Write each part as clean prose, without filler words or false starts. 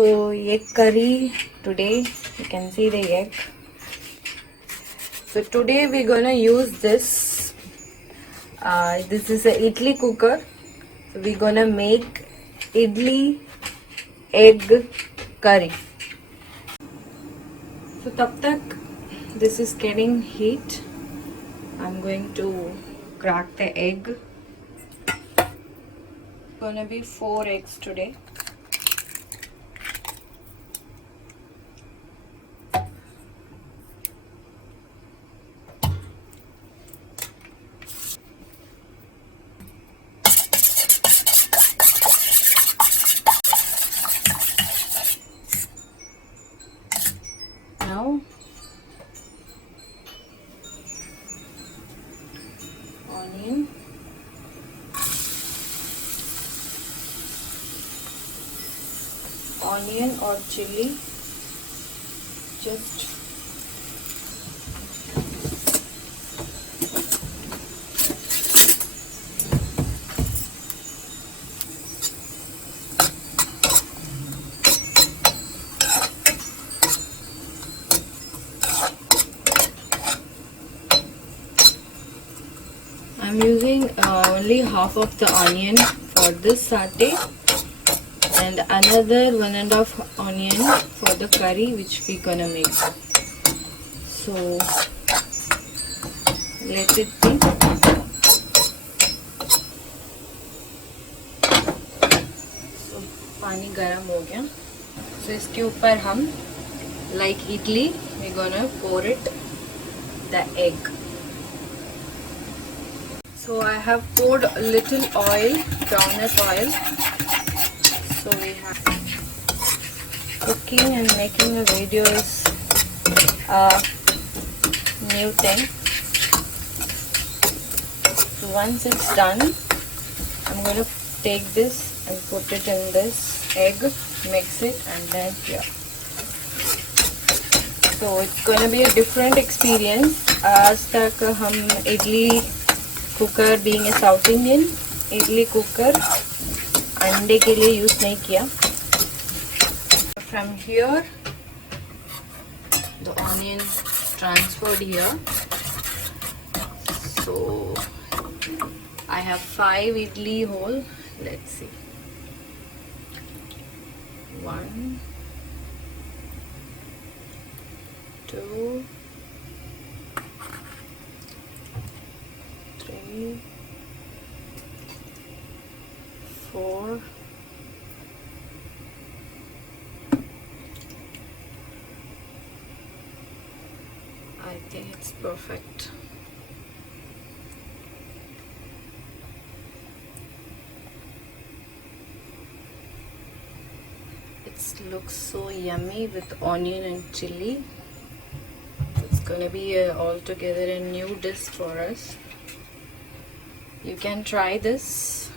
So egg curry today, you can see the egg. So today we're gonna use this. This is a idli cooker. So we're gonna make idli egg curry. So tab tak this is getting heat, I'm going to crack the egg. Gonna be 4 eggs today. Now onion or chili, just I'm using only half of the onion for this satay and another 1.5 onion for the curry which we gonna make. So let it be. So पानी गरम हो गया. So इसके ऊपर हम like idli we gonna pour it the egg. So I have poured a little oil, groundnut oil. So we have cooking and making a video is a new thing. So once it's done, I'm going to take this and put it in this egg, mix it, and then here. So it's going to be a different experience. आज तक हम idli cooker, being a South Indian, idli cooker अंडे के लिए use नहीं किया. From here the onion transferred here. So I have 5 idli whole. Let's see. 1, 2, 3, 4, I think it's perfect. It looks so yummy with onion and chili. It's gonna be altogether a new dish for us. You can try this.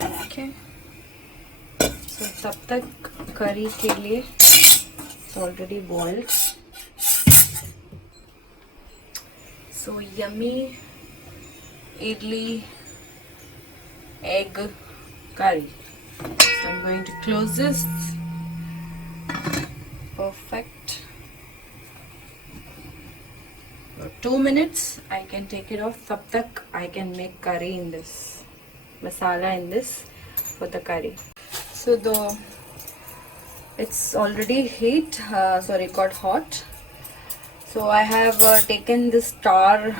Okay. So तब तक curry के लिए it's already boiled. So yummy idli egg curry. So I'm going to close this. Perfect. For 2 minutes I can take it off. Tab tak I can make curry in this, masala in this for the curry. So it's already got hot. So I have taken the star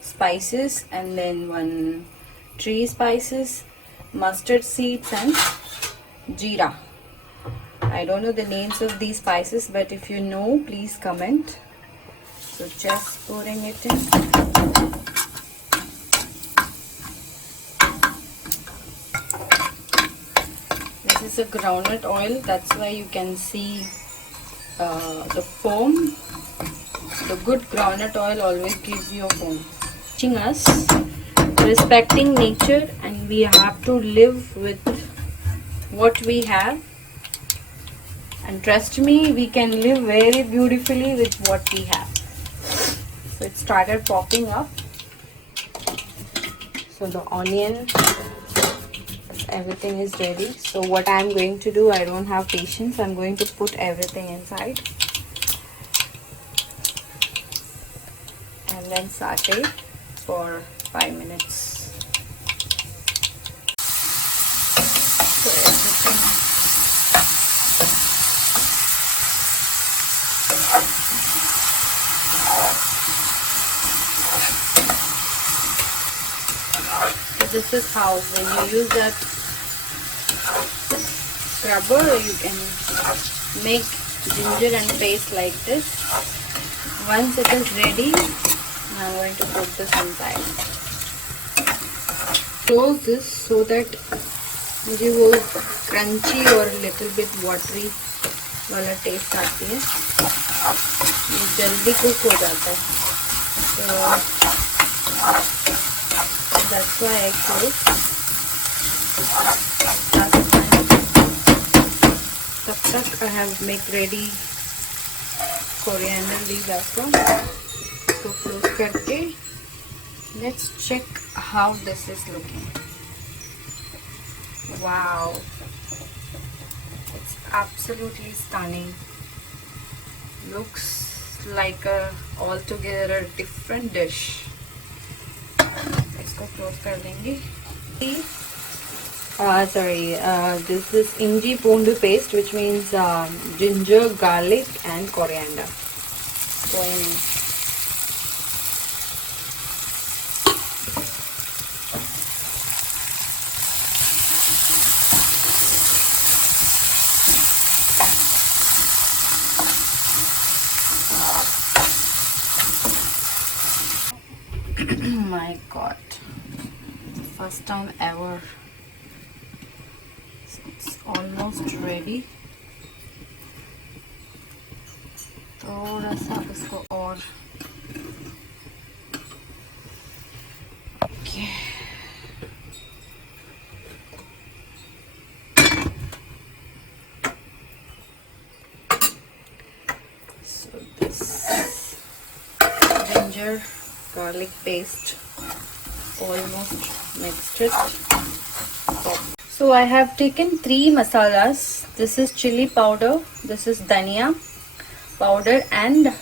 spices and then 1 tree spices, mustard seeds and jeera. I don't know the names of these spices, but if you know, please comment. So just pouring it in. This is a groundnut oil, that's why you can see the foam. The good groundnut oil always gives you a foam. Teaching us respecting nature, and we have to live with what we have. And trust me, we can live very beautifully with what we have. So it started popping up. So the onion Everything is ready. So what I'm going to do, I don't have patience. I'm going to put everything inside and then saute for 5 minutes. So everything. So this is how, when you use that scrubber, you can make ginger and paste like this. Once it is ready, I'm going to put this inside. Close this so that मुझे वो crunchy और little bit watery वाला taste आती है. ये जल्दी cook हो जाता है. So that's why I close. तब तक I have make ready coriander leaves as well. So close करके let's check how this is looking. Wow, it's absolutely stunning. Looks like a altogether different dish. इसको close कर देंगे. This is inji poondu paste, which means ginger, garlic and coriander going in. My god, first time ever. So it's almost ready. थोड़ा सा इसको और okay. So this ginger garlic paste almost mixed it. So I have taken 3 masalas. This is chili powder, this is dhania powder, and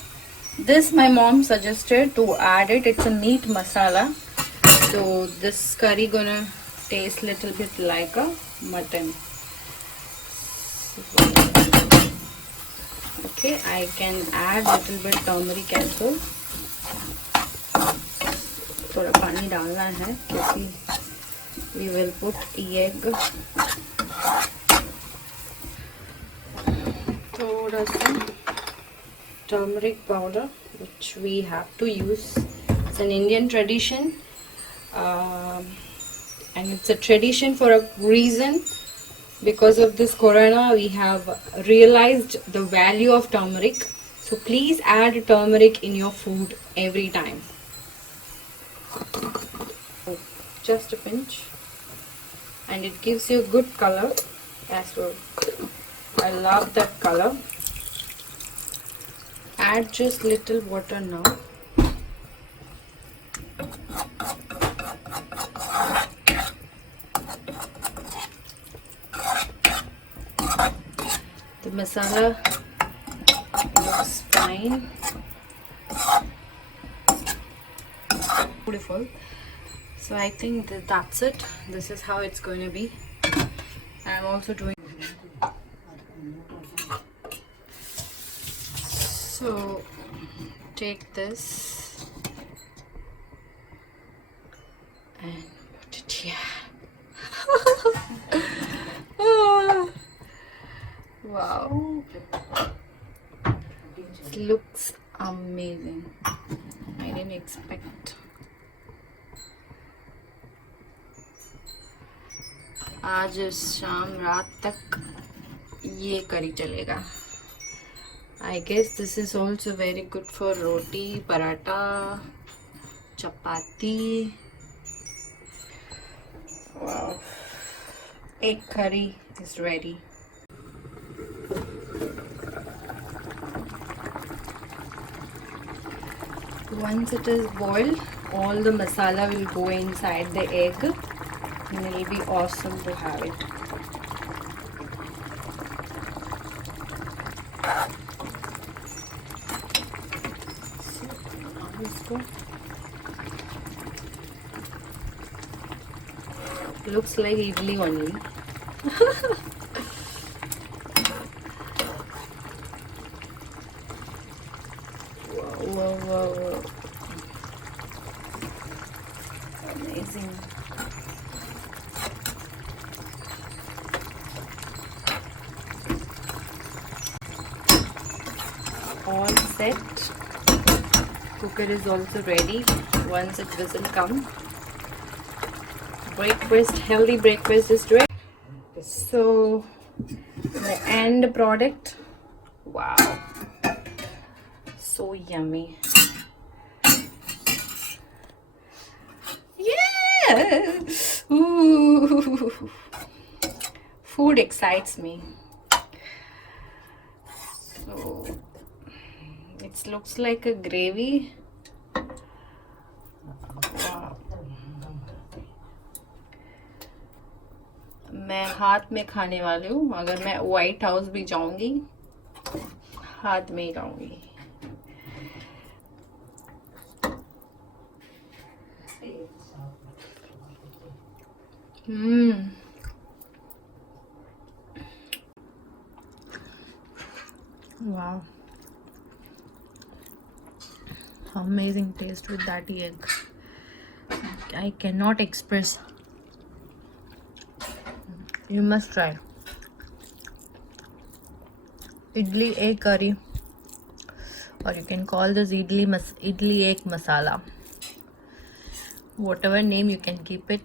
this my mom suggested to add it. It's a meat masala, so this curry gonna taste little bit like a mutton. Okay, I can add little bit turmeric as well. थोड़ा पानी डालना है क्योंकि we will put egg. थोड़ा सा turmeric powder, which we have to use. It's an Indian tradition, and it's a tradition for a reason. Because of this corona, we have realized the value of turmeric. So please add turmeric in your food every time. Just a pinch, and it gives you good color as well. I love that color. Add just little water now. The masala looks fine. Beautiful. So I think that's it. This is how it's going to be. I'm also doing. So take this and put it here. Wow, it looks amazing. I didn't expect. आज शाम रात तक ये करी चलेगा. I guess this is also very good for roti, paratha, chapati. Wow, egg curry is ready. Once it is boiled, all the masala will go inside the egg and it'll be awesome to have it. Let's go. Looks like idli only. Whoa. Amazing. All set. Cooker is also ready. Once it whistle come, breakfast, healthy breakfast is ready. So the end product, wow, so yummy. Yeah. Ooh. Food excites me. So it looks like a gravy. Wow. मैं हाथ में खाने वाली हूँ. अगर मैं white house भी जाऊंगी, हाथ में ही खाऊंगी. Wow. Amazing taste with that egg. I cannot express. You must try. Idli egg curry, or you can call this idli egg masala. Whatever name you can keep it.